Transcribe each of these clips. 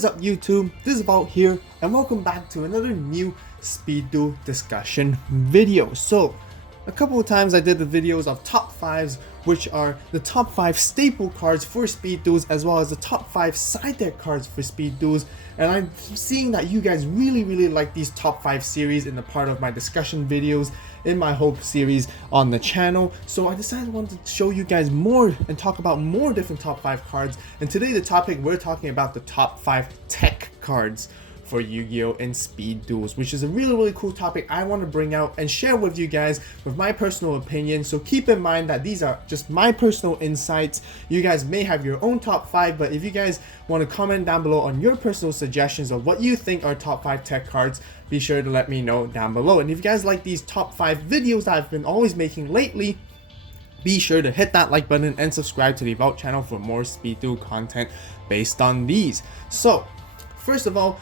is up YouTube, this is AVAULT here, and welcome back to another new Speed Duel discussion video. So, a couple of times I did the videos of top 5s, which are the top 5 staple cards for Speed Duels, as well as the top 5 side deck cards for Speed Duels. And I'm seeing that you guys really like these top 5 series in the part of my discussion videos in my Hope series on the channel. So I decided I wanted to show you guys more and talk about more different top 5 cards. And today the topic, we're talking about the top 5 tech cards for Yu-Gi-Oh and Speed Duels, which is a really cool topic I want to bring out and share with you guys with my personal opinion. So keep in mind that these are just my personal insights. You guys may have your own top 5, but if you guys want to comment down below on your personal suggestions of what you think are top 5 tech cards, be sure to let me know down below. And if you guys like these top 5 videos that I've been always making lately, be sure to hit that like button and subscribe to the AVAULT channel for more Speed Duel content based on these. So first of all,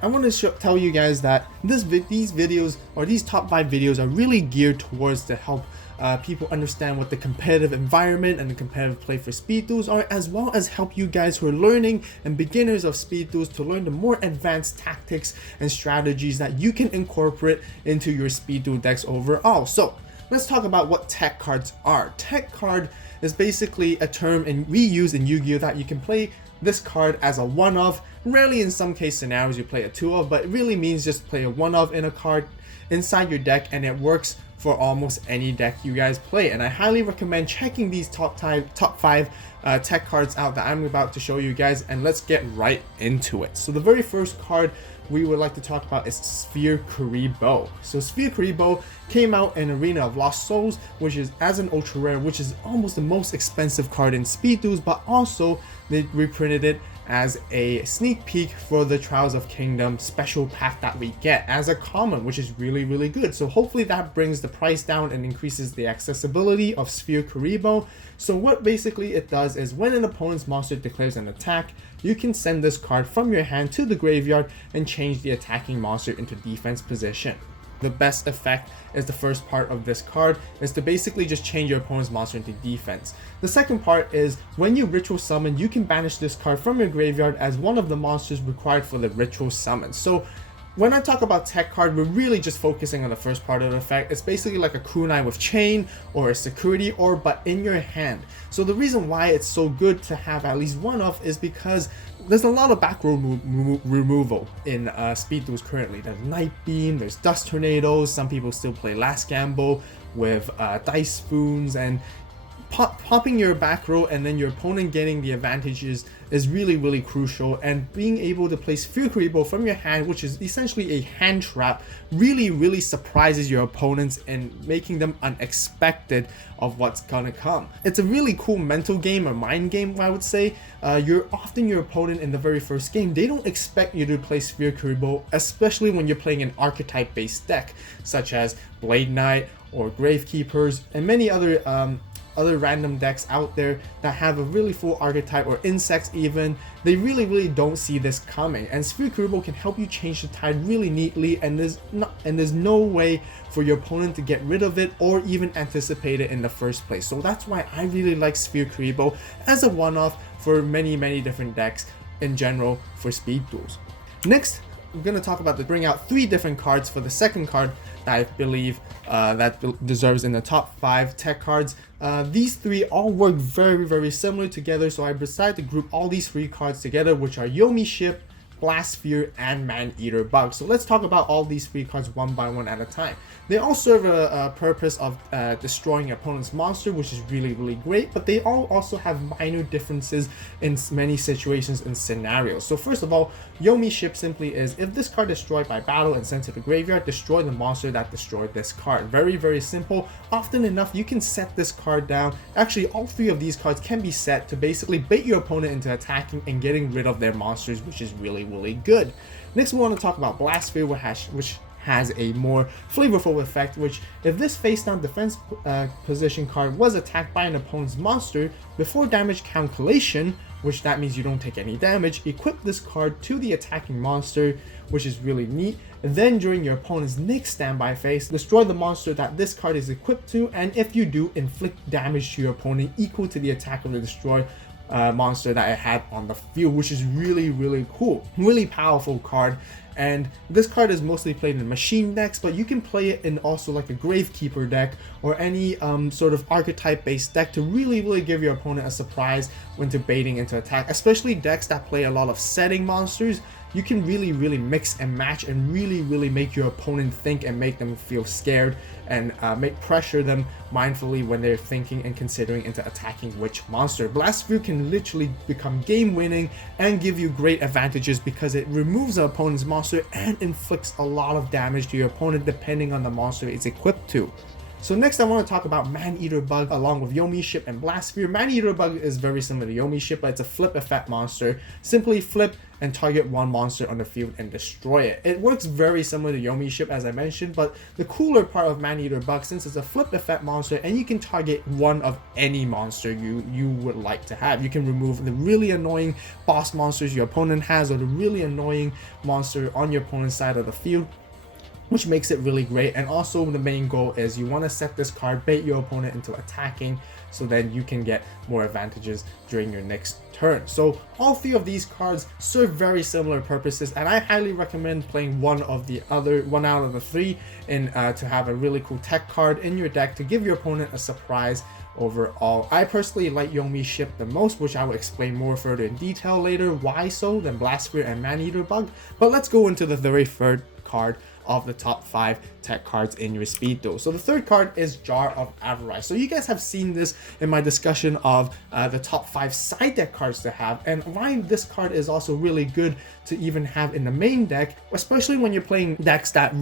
I want to tell you guys that these videos, or these top 5 videos, are really geared towards to help people understand what the competitive environment and the competitive play for Speed Duels are, as well as help you guys who are learning and beginners of Speed Duels to learn the more advanced tactics and strategies that you can incorporate into your Speed Duel decks overall. So let's talk about what tech cards are. Tech card is basically a term we use in Yu-Gi-Oh that you can play this card as a one-of. Rarely in some case scenarios you play a two-of, but it really means just play a one-of in a card inside your deck, and it works for almost any deck you guys play. And I highly recommend checking these top 5 tech cards out that I'm about to show you guys, and let's get right into it. So the very first card we would like to talk about is Sphere Kuriboh. So Sphere Kuriboh came out in Arena of Lost Souls, which is as an ultra rare, which is almost the most expensive card in Speed Duels, but also they reprinted it as a sneak peek for the Trials of Kingdom special pack that we get as a common, which is really good. So hopefully that brings the price down and increases the accessibility of Sphere Kuriboh. So what basically it does is when an opponent's monster declares an attack, you can send this card from your hand to the graveyard and change the attacking monster into defense position. The best effect is the first part of this card is to basically just change your opponent's monster into defense. The second part is when you ritual summon, you can banish this card from your graveyard as one of the monsters required for the ritual summon. So when I talk about tech card, we're really just focusing on the first part of the effect. It's basically like a kunai with chain or a security orb, but in your hand. So the reason why it's so good to have at least one of is because there's a lot of back row removal in Speed Duels currently. There's Night Beam, there's Dust Tornadoes, some people still play Last Gamble with Dice Spoons, and popping your back row and then your opponent getting the advantages is really crucial. And being able to play Sphere Kuriboh from your hand, which is essentially a hand trap, really surprises your opponents and making them unexpected of what's gonna come. It's a really cool mental game, or mind game I would say. You're often your opponent in the very first game, they don't expect you to play Sphere Kuriboh, especially when you're playing an archetype based deck such as Blade Knight or Gravekeepers and many other random decks out there that have a really full archetype, or insects even. They really don't see this coming, and Sphere Kuriboh can help you change the tide really neatly, and there's no way for your opponent to get rid of it or even anticipate it in the first place. So that's why I really like Sphere Kuriboh as a one-off for many different decks in general for Speed Duels. Next, we're going to talk about bring out 3 different cards for the second card that I believe that deserves in the top 5 tech cards. These 3 all work very similar together, so I decided to group all these 3 cards together, which are Yomi Ship, Blast Sphere, and Maneater Bug. So let's talk about all these 3 cards one by one at a time. They all serve a purpose of destroying your opponent's monster, which is really great, but they all also have minor differences in many situations and scenarios. So first of all, Yomi Ship simply is, if this card is destroyed by battle and sent to the graveyard, destroy the monster that destroyed this card. Very simple. Often enough, you can set this card down. Actually, all 3 of these cards can be set to basically bait your opponent into attacking and getting rid of their monsters, which is really good. Next, we want to talk about Blast Sphere, which has a more flavorful effect, which if this face down defense position card was attacked by an opponent's monster before damage calculation, which that means you don't take any damage, equip this card to the attacking monster, which is really neat. And then during your opponent's next standby phase, destroy the monster that this card is equipped to, and if you do, inflict damage to your opponent equal to the attack of the destroy monster that it had on the field, which is really cool, really powerful card. And this card is mostly played in machine decks, but you can play it in also like a Gravekeeper deck or any sort of archetype based deck to really give your opponent a surprise when debating into attack, especially decks that play a lot of setting monsters. You can really mix and match and really make your opponent think and make them feel scared and make pressure them mindfully when they're thinking and considering into attacking which monster. Blast Sphere can literally become game winning and give you great advantages because it removes the opponent's monster and inflicts a lot of damage to your opponent depending on the monster it's equipped to. So next I want to talk about Maneater Bug along with Yomi Ship and Blast Sphere. Maneater Bug is very similar to Yomi Ship, but it's a flip effect monster. Simply flip and target one monster on the field and destroy it. It works very similar to Yomi Ship as I mentioned, but the cooler part of Maneater Bug, since it's a flip effect monster and you can target one of any monster you would like to have. You can remove the really annoying boss monsters your opponent has or the really annoying monster on your opponent's side of the field, which makes it really great. And also the main goal is you want to set this card, bait your opponent into attacking, so then you can get more advantages during your next turn. So all three of these cards serve very similar purposes, and I highly recommend playing one out of the three in to have a really cool tech card in your deck to give your opponent a surprise overall. I personally like Yomi Ship the most, which I will explain more further in detail later why so than Blast Sphere and Maneater Bug. But let's go into the very third card of the top 5 tech cards in your speed duel. So the third card is Jar of Avarice. So you guys have seen this in my discussion of the top 5 side deck cards to have, and why this card is also really good to even have in the main deck, especially when you're playing decks that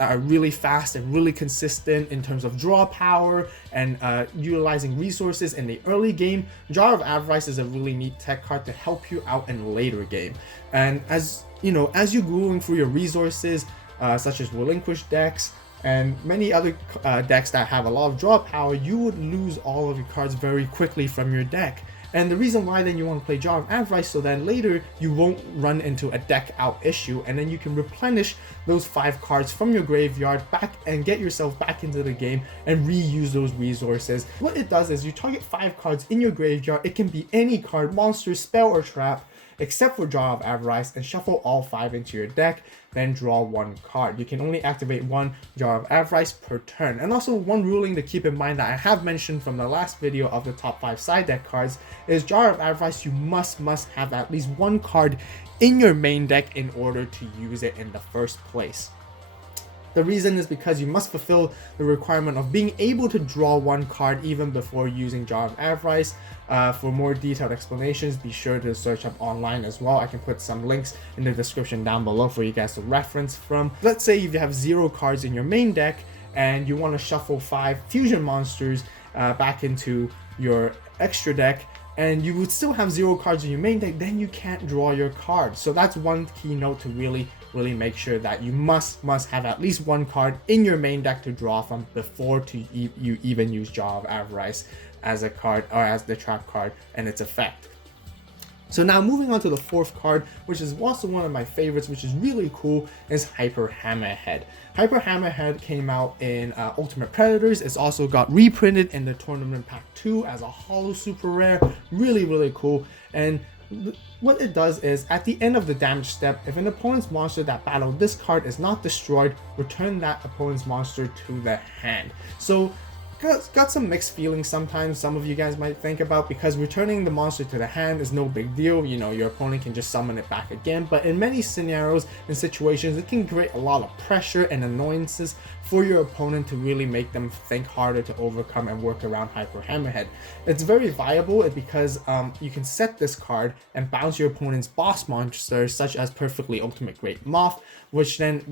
are really fast and really consistent in terms of draw power and utilizing resources in the early game. Jar of Avarice is a really neat tech card to help you out in the later game. And as you know, as you're going through your resources, such as relinquished decks and many other decks that have a lot of draw power, you would lose all of your cards very quickly from your deck. And the reason why then you want to play Jar of Avarice, so then later you won't run into a deck out issue, and then you can replenish those 5 cards from your graveyard back and get yourself back into the game and reuse those resources. What it does is you target 5 cards in your graveyard. It can be any card, monster, spell, or trap, except for Jar of Avarice, and shuffle all 5 into your deck, then draw 1 card. You can only activate 1 Jar of Avarice per turn. And also one ruling to keep in mind that I have mentioned from the last video of the top 5 side deck cards is Jar of Avarice, you must have at least 1 card in your main deck in order to use it in the first place. The reason is because you must fulfill the requirement of being able to draw 1 card even before using Jar of Avarice. For more detailed explanations, be sure to search up online as well. I can put some links in the description down below for you guys to reference from. Let's say if you have 0 cards in your main deck and you want to shuffle 5 fusion monsters back into your extra deck, and you would still have 0 cards in your main deck, then you can't draw your cards. So that's one key note to really make sure that you must have at least 1 card in your main deck to draw from before you even use Jar of Avarice as a card or as the trap card and its effect. So now moving on to the 4th card, which is also one of my favorites, which is really cool, is Hyper Hammerhead. Hyper Hammerhead came out in Ultimate Predators. It's also got reprinted in the Tournament Pack 2 as a holo super rare. Really cool. And what it does is, at the end of the damage step, if an opponent's monster that battled this card is not destroyed, return that opponent's monster to the hand. So got some mixed feelings sometimes, some of you guys might think about, because returning the monster to the hand is no big deal. You know, your opponent can just summon it back again, but in many scenarios and situations, it can create a lot of pressure and annoyances for your opponent to really make them think harder to overcome and work around Hyper Hammerhead. It's very viable because you can set this card and bounce your opponent's boss monsters, such as Perfectly Ultimate Great Moth, which then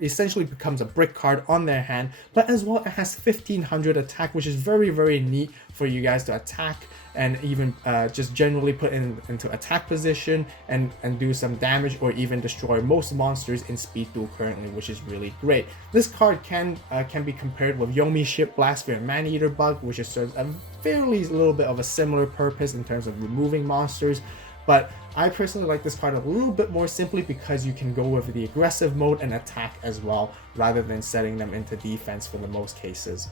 essentially becomes a brick card on their hand, but as well it has 1500 attack, which is very neat for you guys to attack and even just generally put into attack position and do some damage, or even destroy most monsters in Speed Duel currently, which is really great. This card can be compared with Yomi Ship, Blast Sphere, and Maneater Bug, which serves a fairly little bit of a similar purpose in terms of removing monsters. But I personally like this card a little bit more simply because you can go with the aggressive mode and attack as well, rather than setting them into defense for the most cases.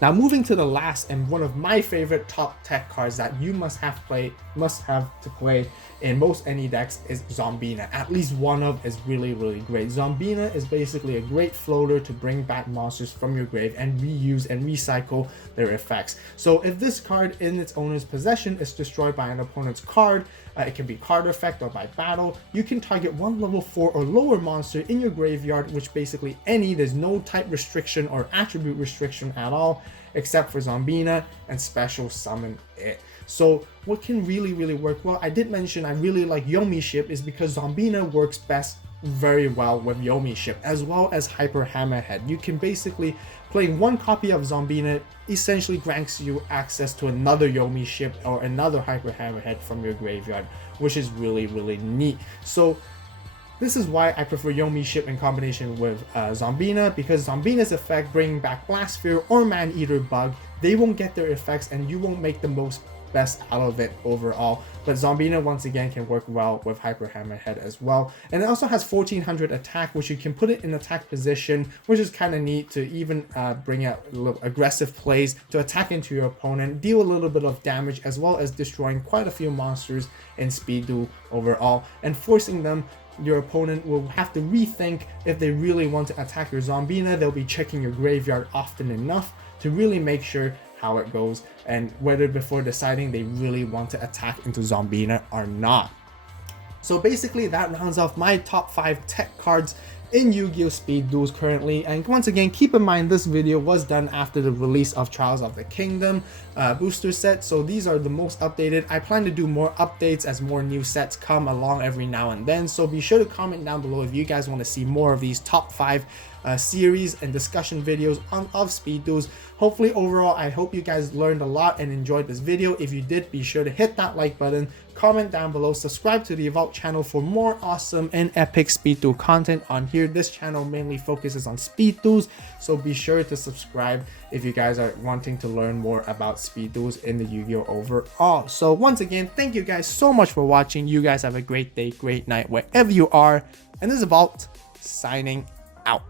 Now moving to the last and one of my favorite top tech cards that you must have to play in most any decks is Zombina. At least one of is really great. Zombina is basically a great floater to bring back monsters from your grave and reuse and recycle their effects. So if this card in its owner's possession is destroyed by an opponent's card, it can be card effect or by battle, you can target one level 4 or lower monster in your graveyard, which basically there's no type restriction or attribute restriction at all except for Zombina, and special summon it. So what can really work well, I did mention I really like Yomi Ship, is because Zombina works best very well with Yomi Ship as well as Hyper Hammerhead. You can basically playing one copy of Zombina essentially grants you access to another Yomi Ship or another Hyper Hammerhead from your graveyard, which is really neat. So this is why I prefer Yomi Ship in combination with Zombina, because Zombina's effect, bringing back Blast Sphere or Maneater Bug, they won't get their effects and you won't make the best out of it overall. But Zombina once again can work well with Hyper Hammerhead as well. And it also has 1400 attack, which you can put it in attack position, which is kind of neat to even bring out little aggressive plays to attack into your opponent, deal a little bit of damage, as well as destroying quite a few monsters in Speed Duel overall, and forcing them. Your opponent will have to rethink if they really want to attack your Zombina. They'll be checking your graveyard often enough to really make sure how it goes and whether before deciding they really want to attack into Zombina or not. So basically that rounds off my top 5 tech cards in Yu-Gi-Oh Speed Duels currently. And once again, keep in mind this video was done after the release of Trials of the Kingdom booster set, so these are the most updated. I plan to do more updates as more new sets come along every now and then, so be sure to comment down below if you guys want to see more of these top 5 series and discussion videos of Speed Duels. Hopefully overall, I hope you guys learned a lot and enjoyed this video. If you did, be sure to hit that like button, comment down below, subscribe to the AVAULT channel for more awesome and epic Speed Duel content on here. This channel mainly focuses on Speed Duels, so be sure to subscribe if you guys are wanting to learn more about Speed Duels in the Yu-Gi-Oh overall. So once again, thank you guys so much for watching. You guys have a great day, great night, wherever you are. And this is AVAULT signing out.